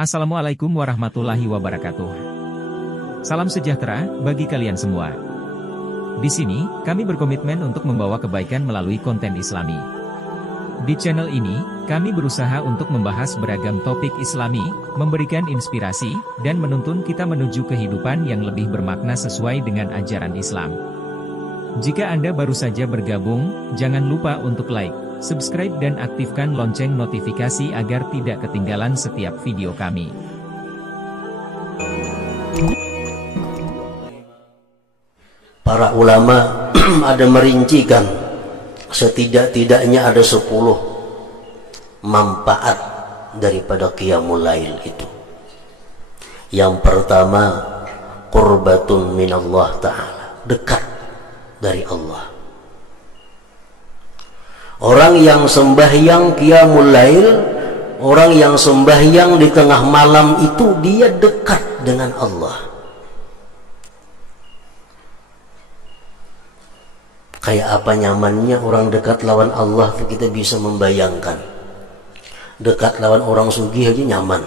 Assalamualaikum warahmatullahi wabarakatuh. Salam sejahtera bagi kalian semua. Di sini, kami berkomitmen untuk membawa kebaikan melalui konten Islami. Di channel ini, kami berusaha untuk membahas beragam topik Islami, memberikan inspirasi, dan menuntun kita menuju kehidupan yang lebih bermakna sesuai dengan ajaran Islam. Jika Anda baru saja bergabung, jangan lupa untuk like, subscribe dan aktifkan lonceng notifikasi agar tidak ketinggalan setiap video kami. Para ulama ada merincikan setidak-tidaknya ada 10 manfaat daripada qiyamul lail itu. Yang pertama, qurbatun minallah ta'ala, dekat dari Allah. Orang yang sembahyang qiyamul lail, orang yang sembahyang di tengah malam itu dia dekat dengan Allah. Kayak apa nyamannya orang dekat lawan Allah itu kita bisa membayangkan. Dekat lawan orang sugih aja nyaman.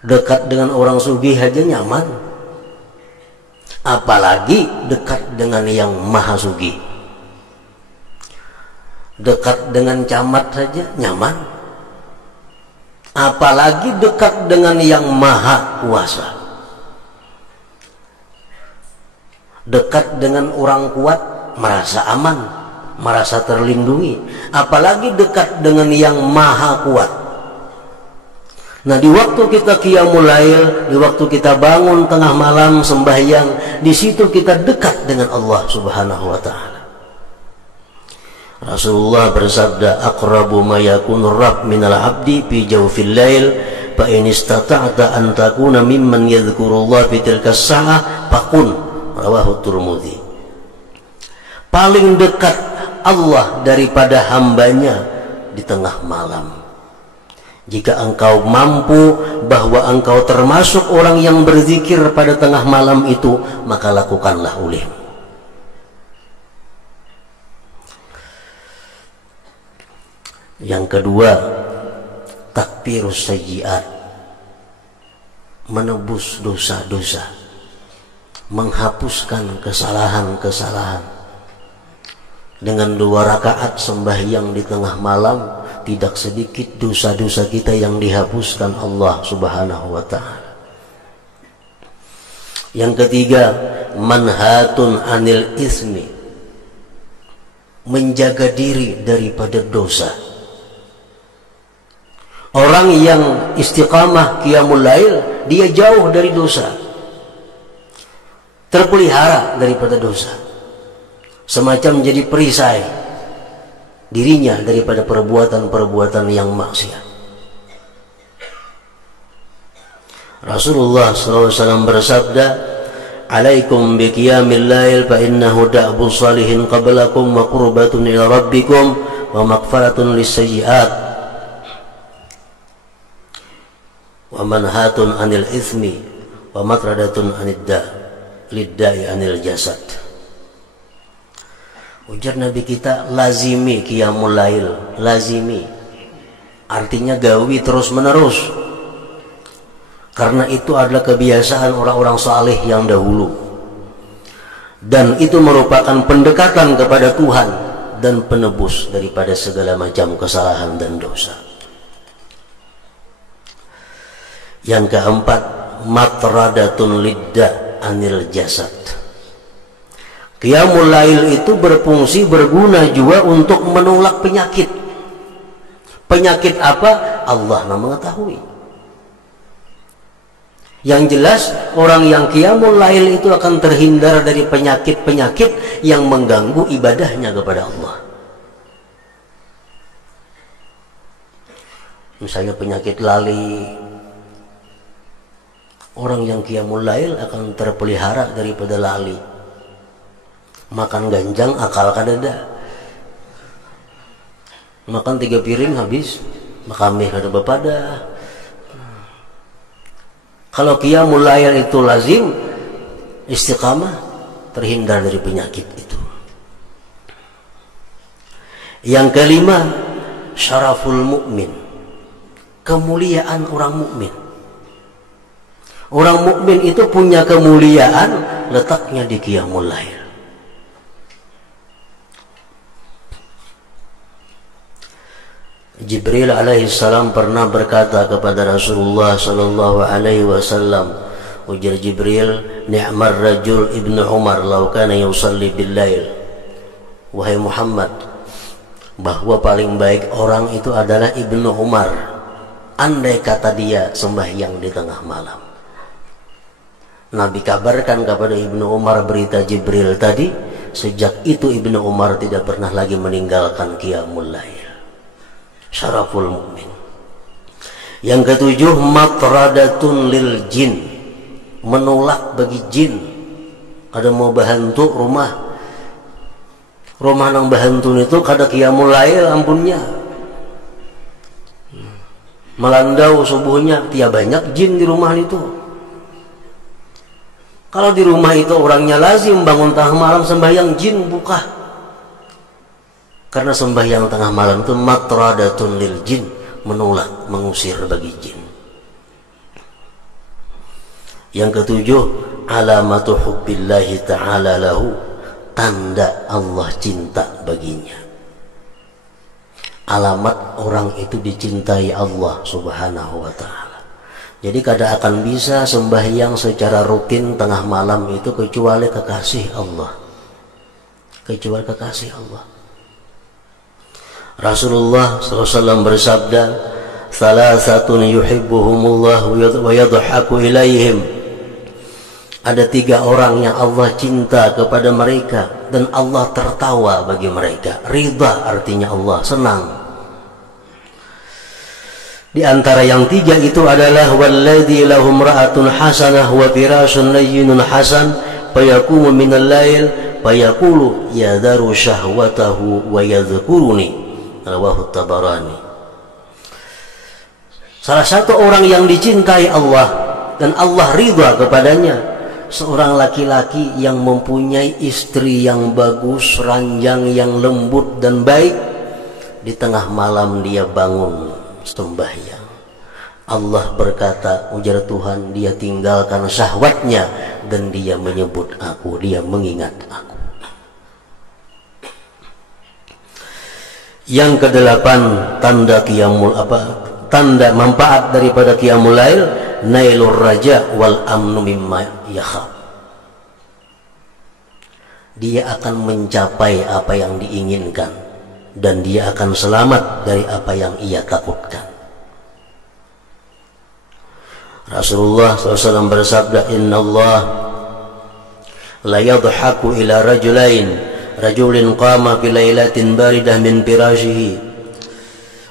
Dekat dengan orang sugih aja nyaman. Apalagi dekat dengan yang maha sugih. Dekat dengan camat saja nyaman. Apalagi dekat dengan yang maha kuasa. Dekat dengan orang kuat merasa aman, merasa terlindungi. Apalagi dekat dengan yang maha kuat. Nah, di waktu kita qiyamul lail, di waktu kita bangun tengah malam sembahyang, di situ kita dekat dengan Allah Subhanahu wa taala. Rasulullah bersabda, aqrabu ma yakunu rabb minal abdi fi jawfil lail, fa in istata'ta an takuna mimman yadhkurullah fi tilka as-sa'ah faqul. Rawahu Tirmidzi. Paling dekat Allah daripada hambanya di tengah malam. Jika engkau mampu bahwa engkau termasuk orang yang berzikir pada tengah malam itu, maka lakukanlah ulihmu. Yang kedua, takfirus sayyi'at, menebus dosa-dosa, menghapuskan kesalahan-kesalahan. Dengan 2 rakaat sembahyang di tengah malam, tidak sedikit dosa-dosa kita yang dihapuskan Allah Subhanahu wa ta'ala. Yang ketiga, manhatun anil ismi, menjaga diri daripada dosa. Orang yang istiqamah qiyamul lail, dia jauh dari dosa, terpelihara daripada dosa, semacam jadi perisai dirinya daripada perbuatan-perbuatan yang maksiat. Rasulullah SAW bersabda, alaikum biqiyamil lail fa innahu da'bu salihin qablakum wa qurbatun ila rabbikum wa maghfaratun lisayyi'at wa manhatun anil ithmi wa matradatun anid liddai anil jasad. Ujar Nabi kita, lazimi qiyamul lail, lazimi artinya gawi terus menerus, karena itu adalah kebiasaan orang-orang saleh yang dahulu, dan itu merupakan pendekatan kepada Tuhan dan penebus daripada segala macam kesalahan dan dosa. Yang keempat, matradatun lidda anil jasad. Qiyamul lail itu berfungsi, berguna juga untuk menolak penyakit. Penyakit apa? Allah yang mengetahui. Yang jelas, orang yang qiyamul lail itu akan terhindar dari penyakit-penyakit yang mengganggu ibadahnya kepada Allah. Misalnya penyakit lali. Orang yang qiyamul lail akan terpelihara daripada lali. Makan ganjang akal kadada. Makan 3 piring habis, makamih kada bepada. Kalau qiyamul lail itu lazim, istiqamah, terhindar dari penyakit itu. Yang kelima, syaraful mukmin, kemuliaan orang mukmin. Orang mukmin itu punya kemuliaan letaknya di qiyamul lail. Jibril alaihissalam pernah berkata kepada Rasulullah sallallahu alaihi wasallam, ujar Jibril, ni'mar rajul ibnu Umar law kana yusalli bil lail. Wahai Muhammad, bahwa paling baik orang itu adalah Ibnu Umar, andai kata dia sembahyang di tengah malam. Nabi kabarkan kepada Ibnu Umar berita Jibril tadi. Sejak itu Ibnu Umar tidak pernah lagi meninggalkan qiyamul lail. Syaraful mukmin. Yang ketujuh, matradatun lil jin, menolak bagi jin. Ada mau bahantu rumah nang bahantu itu kada qiyamul lail ampunnya. Melandau subuhnya, tiap banyak jin di rumah itu. Kalau di rumah itu orangnya lazim bangun tengah malam sembahyang, jin buka. Karena sembahyang tengah malam itu matradatun lil jin, menolak, mengusir bagi jin. Yang ketujuh, alamatu hubbillahi ta'ala lahu, tanda Allah cinta baginya. Alamat orang itu dicintai Allah subhanahu wa ta'ala. Jadi kada akan bisa sembahyang secara rutin tengah malam itu kecuali kekasih Allah. Kecuali kekasih Allah. Rasulullah SAW bersabda, salasatun yuhibbuhumullah wa yadhaku ilaihim. Ada 3 orang yang Allah cinta kepada mereka dan Allah tertawa bagi mereka. Ridha artinya Allah senang. Di antara yang 3 itu adalah walladzi lahum ra'atun hasanah wa firashun layyinun hasan fayaqumu minal lail fayaqulu ya daru syahwatahu wa yadhkuruni. Rawahu Tabarani. Salah satu orang yang dicintai Allah dan Allah ridha kepadanya, seorang laki-laki yang mempunyai istri yang bagus, ranjang yang lembut dan baik. Di tengah malam dia bangun sembahyang. Allah berkata, ujar Tuhan, dia tinggalkan syahwatnya dan dia menyebut aku, dia mengingat aku. Yang ke-8, tanda manfaat daripada qiyamul lail, nailur raja wal amnu mimma yakhaf. Dia akan mencapai apa yang diinginkan dan dia akan selamat dari apa yang ia takutkan. Rasulullah SAW bersabda, inna Allah la yadhaku ila rajulain rajulin qama fi lailatin baridah min firashihi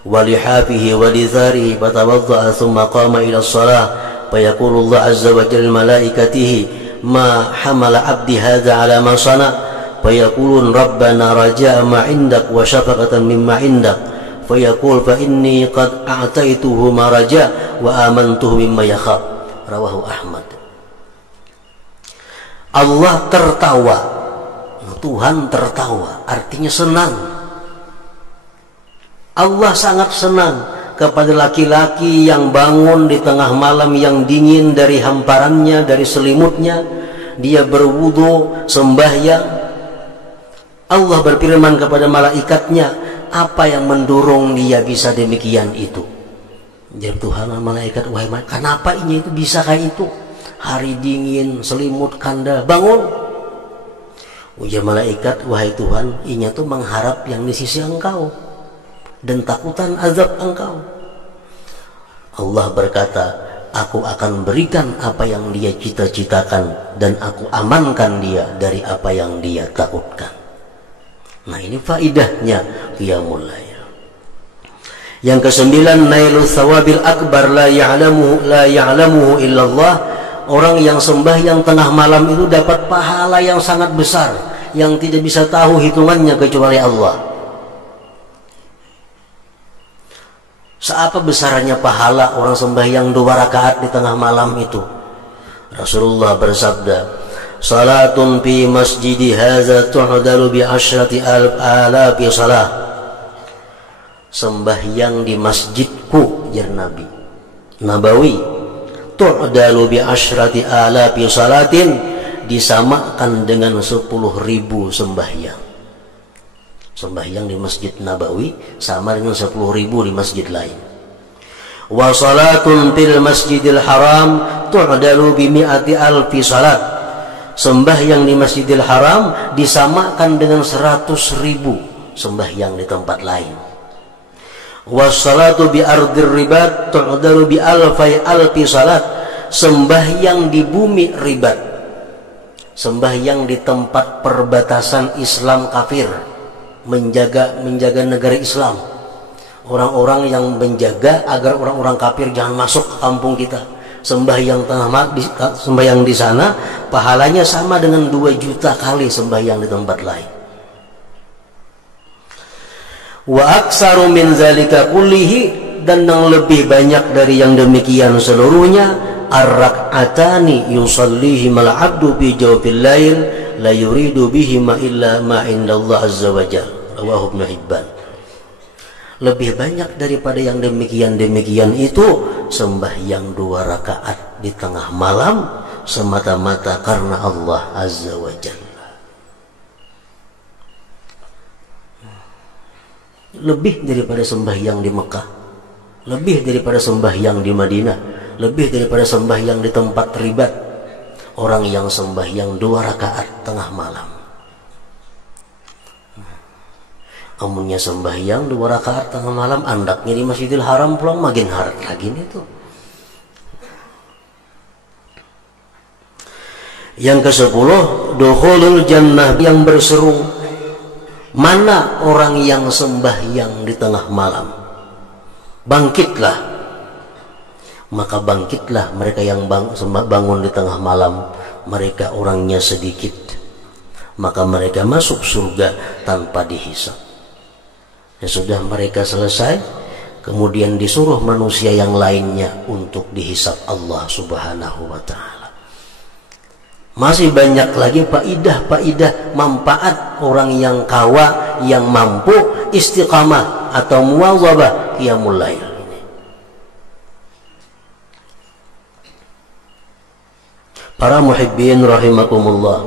wa lihafihi wa lizarihi fatawadda'a thumma qama ila as-salah fayaqulu Allah azza wa jalla malaikatihi ma hamala 'abdi hadha 'ala ma sana fayaqulun rabbana raja'a ma 'indak wa shafaqatan mimma 'indak fayaqul fa inni qad a'taituhu ma raja' wa amantuhu mimma yakhaf. Rawahu Ahmad. Allah tertawa, Tuhan tertawa, artinya senang. Allah sangat senang kepada laki-laki yang bangun di tengah malam yang dingin dari hamparannya, dari selimutnya. Dia berwudu, sembahyang. Allah berfirman kepada malaikatnya, apa yang mendorong dia bisa demikian itu? Jadi Tuhan malaikat, wahai malaikat, kenapa ini itu bisa kayak itu? Hari dingin, selimut kanda, bangun. Ujar malaikat, wahai Tuhan, inya tuh mengharap yang di sisi engkau dan takutan azab engkau. Allah berkata, aku akan berikan apa yang dia cita-citakan dan aku amankan dia dari apa yang dia takutkan. Nah, ini faidahnya qiyamul lail. Yang ke-9, nailu thawabil akbar la ya'lamuhu illallah. Orang yang sembahyang tengah malam itu dapat pahala yang sangat besar yang tidak bisa tahu hitungannya kecuali Allah. Seapa besarnya pahala orang sembahyang 2 rakaat di tengah malam itu? Rasulullah bersabda, salatun fi masjidi hadza tuhdalu bi 10,000 salah. Sembahyang di masjidku jar Nabi. Nabawi tu'dalu bi asyrati alafi salatin, disamakan dengan 10.000 sembahyang. Sembahyang di Masjid Nabawi sama dengan 10.000 di masjid lain. Wa salatun fil Masjidil Haram tu'dalu bi mi'ati alfi salat. Sembahyang di Masjidil Haram disamakan dengan 100.000 sembahyang di tempat lain. Wassalatu bi ardir ribat tu'dalu bi alfi salat. Sembahyang di bumi ribat, sembahyang di tempat perbatasan Islam kafir, menjaga negara Islam, orang-orang yang menjaga agar orang-orang kafir jangan masuk ke kampung kita. Sembahyang di sana pahalanya sama dengan 2 juta kali sembahyang di tempat lain. Wa aksaru min zalika kullihi, dan yang lebih banyak dari yang demikian seluruhnya, ar-rak'atani yusallihimal 'abdu bi jawfil lail la yuridu bihima illa ma indallah azza wa jalla. Rawahu Ibnu Hibban. Lebih banyak daripada yang demikian itu sembahyang 2 rakaat di tengah malam semata-mata karena Allah azza wa jalla. Lebih daripada sembahyang di Mekah, lebih daripada sembahyang di Madinah, lebih daripada sembahyang di tempat ribat. Orang yang sembahyang 2 rakaat tengah malam, amunnya sembahyang 2 rakaat tengah malam, andaknya di Masjidil Haram pulang makin harat lagi nih tuh. Yang ke-10, dukhulul jannah, yang berseru, mana orang yang sembahyang di tengah malam, bangkitlah. Maka bangkitlah mereka yang bangun di tengah malam, mereka orangnya sedikit, maka mereka masuk surga tanpa dihisab. Ya sudah, mereka selesai, kemudian disuruh manusia yang lainnya untuk dihisab Allah subhanahu wa ta'ala. Masih banyak lagi faidah manfaat orang yang kawa, yang mampu istiqamah atau muwazabah qiyamul lail. Para muhibbin rahimakumullah,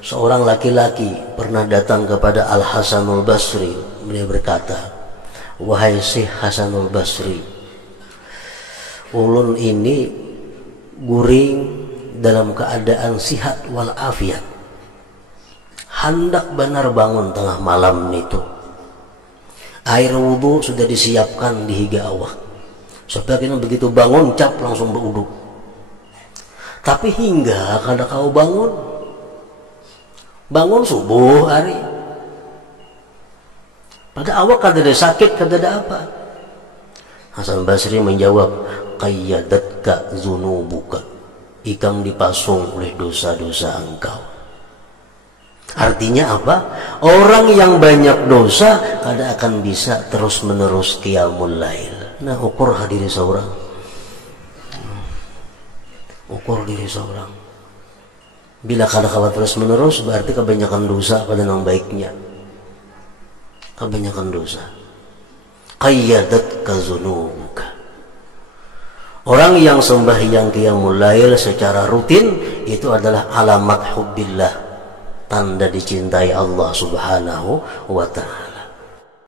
seorang laki-laki pernah datang kepada Al-Hasanul Basri. Beliau berkata, wahai Syekh Hasanul Basri, ulun ini guring dalam keadaan sihat walafiat, hendak benar bangun tengah malam itu. Air wudhu sudah disiapkan di higa awak, sebagian begitu bangun cap langsung berwudhu. Tapi hingga kada kau bangun subuh hari, pada awak kada ada sakit, kada ada apa. Hasan Basri menjawab, qayyadatka zunubuka, ikam dipasung oleh dosa-dosa engkau. Artinya apa? Orang yang banyak dosa kada akan bisa terus menerus qiyamul lail. Nah, ukur hadiri seorang, ukur diri seorang. Bila kada terus menerus, berarti kebanyakan dosa pada yang baiknya, kebanyakan dosa. Qayyadatka zunubuka. Orang yang sembahyang qiyamul lail secara rutin itu adalah alamat hubbillah, tanda dicintai Allah subhanahu wa ta'ala.